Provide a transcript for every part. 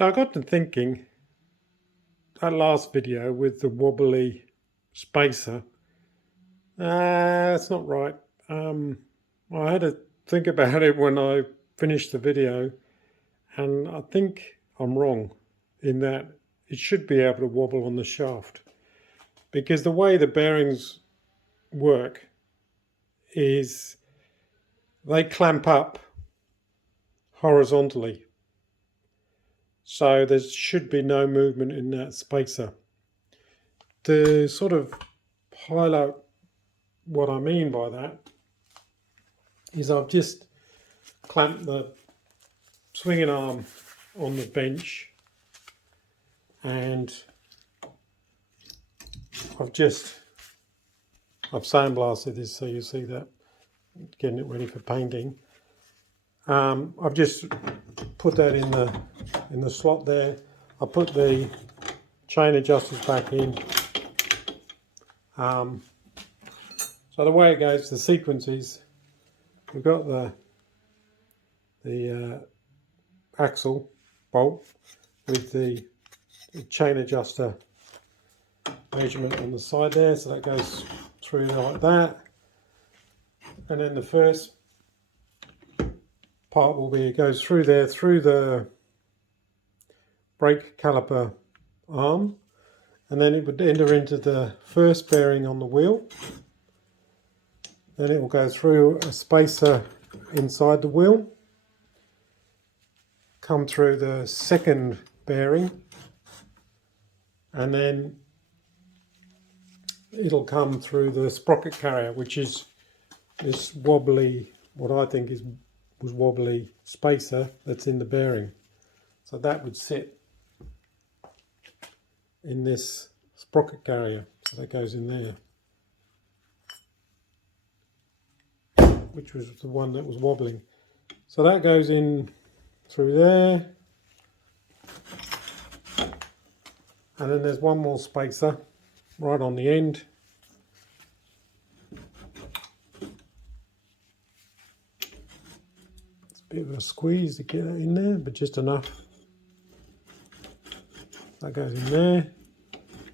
So I got to thinking, that last video with the wobbly spacer, that's not right. I had to think about it when I finished the video, and I think I'm wrong in that it should be able to wobble on the shaft, because the way the bearings work is they clamp up horizontally. So there should be no movement in that spacer. To sort of highlight what I mean by that is I've just clamped the swinging arm on the bench, and I've sandblasted this so you see that, getting it ready for painting. I've just put that in the slot there. I put the chain adjusters back in. So the way it goes, the sequence is we've got the axial bolt with the chain adjuster measurement on the side there, so that goes through like that, and then the first part will be, it goes through there, through the brake caliper arm, and then it would enter into the first bearing on the wheel. Then it will go through a spacer inside the wheel, come through the second bearing, and then it'll come through the sprocket carrier, which is this wobbly, what I think was wobbly spacer that's in the bearing. So that would sit in this sprocket carrier, so that goes in there, which was the one that was wobbling. So that goes in through there, and then there's one more spacer right on the end. It's a bit of a squeeze to get it in there, but just enough. That goes in there,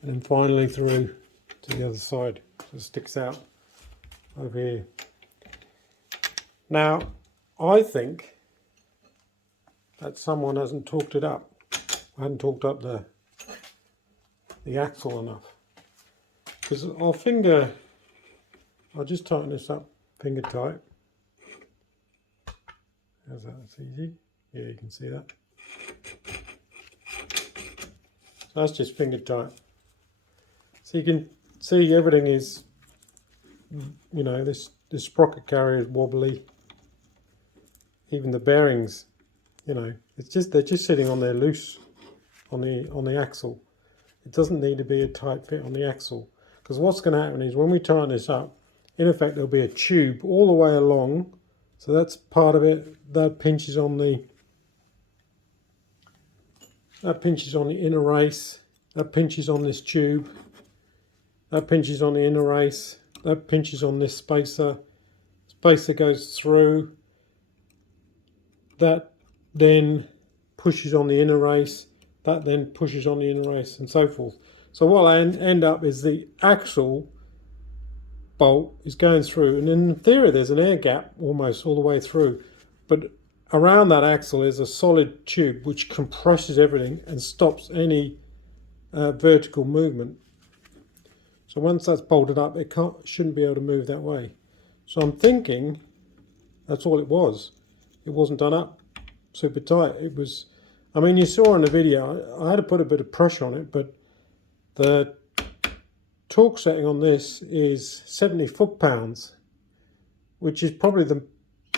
and then finally through to the other side. So it sticks out over here. Now, I think that someone hasn't torqued it up. I hadn't torqued up the axle enough. Because I'll just tighten this up finger tight. How's that? That's easy. Yeah, you can see that. So that's just finger tight. So you can see everything is, you know, this sprocket carrier is wobbly. Even the bearings, you know, they're just sitting on there loose on the axle. It doesn't need to be a tight fit on the axle, because what's going to happen is when we tighten this up, in effect there'll be a tube all the way along. So that's part of it. That pinches on the inner race. That pinches on this tube. That pinches on the inner race. That pinches on this spacer. Spacer goes through. That then pushes on the inner race. That then pushes on the inner race, and so forth. So what I end up is the axle bolt is going through, and in theory there's an air gap almost all the way through, but around that axle is a solid tube which compresses everything and stops any vertical movement. So once that's bolted up, it shouldn't be able to move that way. So I'm thinking that's all it was. It wasn't done up super tight. It was, I mean, you saw in the video, I had to put a bit of pressure on it, but the torque setting on this is 70 foot-pounds, which is probably the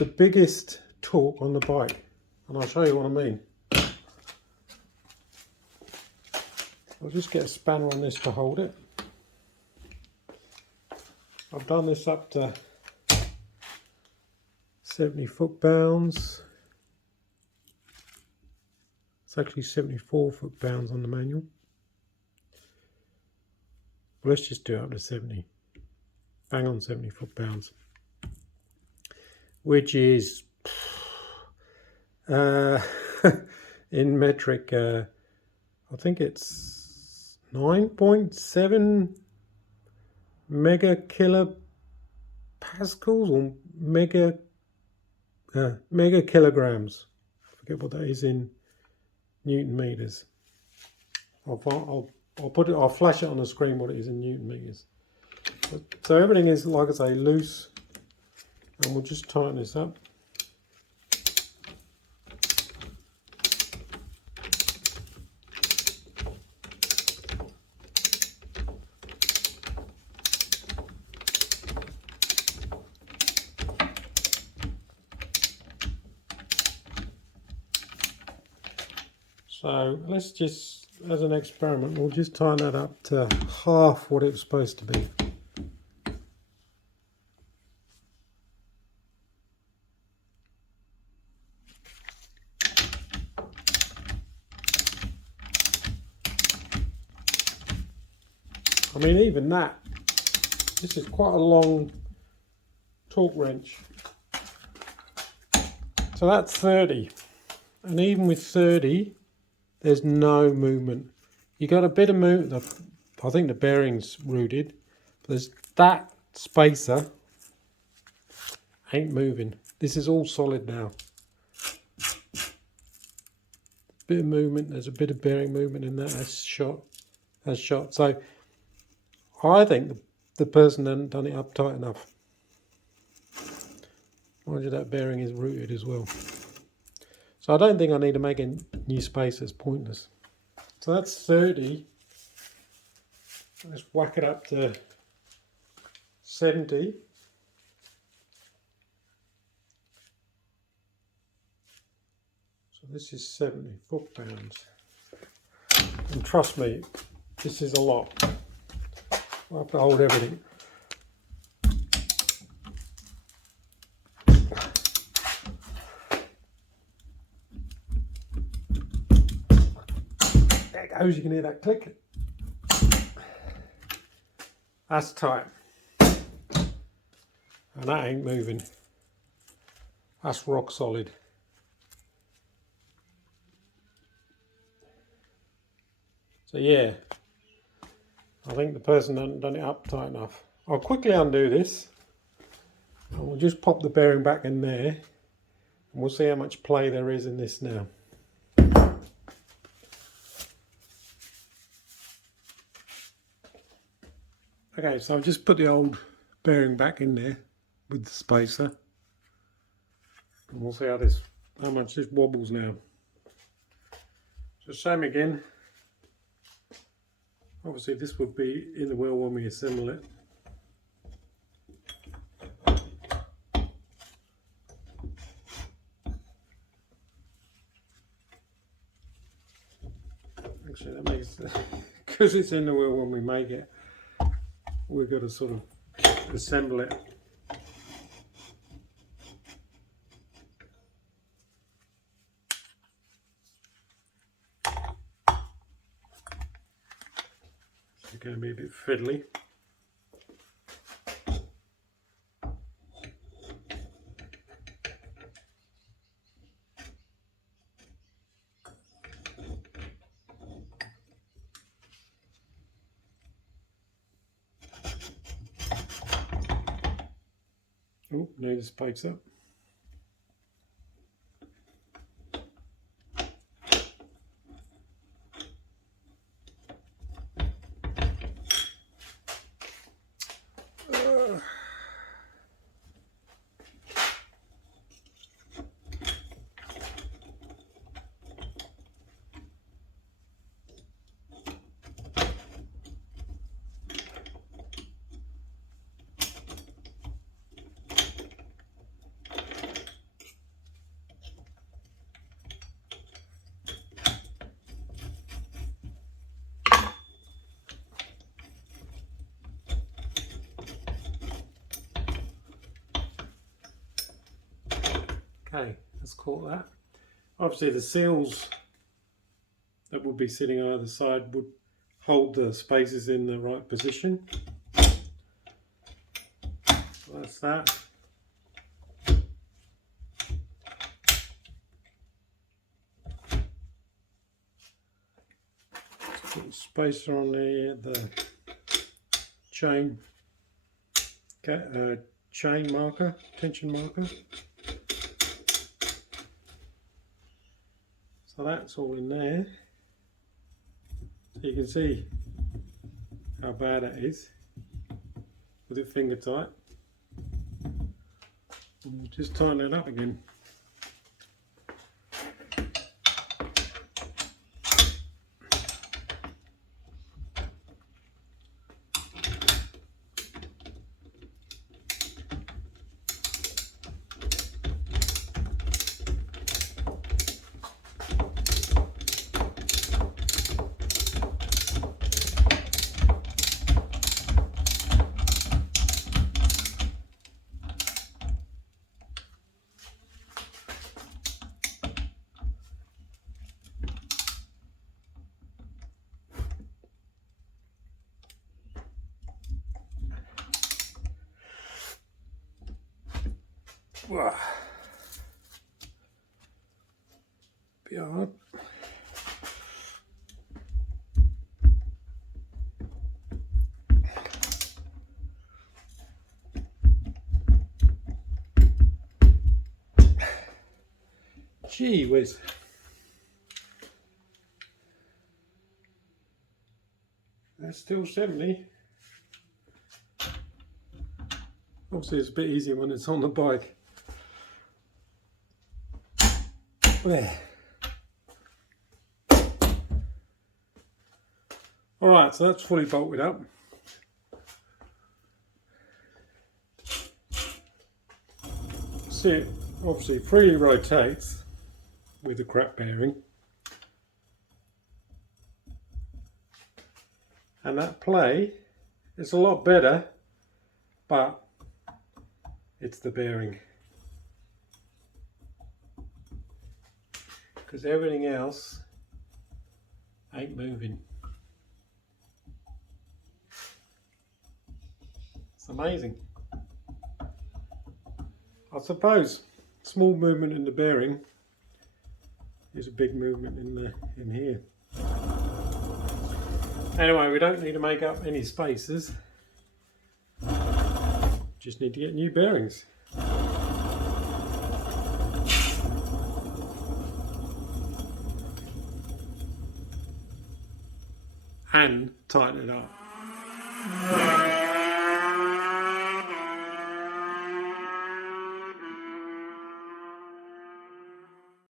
biggest torque on the bike. And I'll show you what I mean. I'll just get a spanner on this to hold it. I've done this up to 70 foot-pounds. It's actually 74 foot-pounds on the manual. Well, let's just do it up to 70. Bang on 70 foot-pounds. Which is in metric. I think it's 9.7 mega kilopascals or mega kilograms. I forget what that is in Newton meters. I'll put it. I'll flash it on the screen what it is in Newton meters. So everything is, like I say, loose, and we'll just tighten this up. So let's just, as an experiment, we'll just tighten that up to half what it was supposed to be. I mean, even that, this is quite a long torque wrench. So that's 30. And even with 30, there's no movement. You got a bit of movement. I think the bearing's rooted. There's that spacer ain't moving. This is all solid now. Bit of movement. There's a bit of bearing movement in that. That's shot. That's shot. So I think the person hadn't done it up tight enough. Mind you, that bearing is rooted as well. So I don't think I need to make a new spacer. It's pointless. So that's 30. Let's whack it up to 70. So this is 70 foot-pounds. And trust me, this is a lot. I have to hold everything. There it goes, you can hear that click. That's tight. And that ain't moving. That's rock solid. So yeah, I think the person hasn't done it up tight enough. I'll quickly undo this. And we'll just pop the bearing back in there. And we'll see how much play there is in this now. Okay, so I've just put the old bearing back in there with the spacer. And we'll see how much this wobbles now. So same again. Obviously this would be in the wheel when we assemble it. Actually that makes, because it's in the wheel when we make it, we've got to sort of assemble it. It's going to be a bit fiddly. Oh, now this spikes up. Okay, let's call that. Obviously the seals that would be sitting on either side would hold the spacers in the right position. So that's that. spacer on there, the chain marker, tension marker. So that's all in there. So you can see how bad it is with it finger tight. And we'll just tighten it up again. Wow. Be hard. Gee whiz. That's still 70. Obviously it's a bit easier when it's on the bike. There. Alright, so that's fully bolted up. See, it obviously freely rotates with the crap bearing. And that play is a lot better, but it's the bearing. Because everything else ain't moving. It's amazing. I suppose small movement in the bearing is a big movement in here. Anyway, we don't need to make up any spaces. Just need to get new bearings. And tighten it up.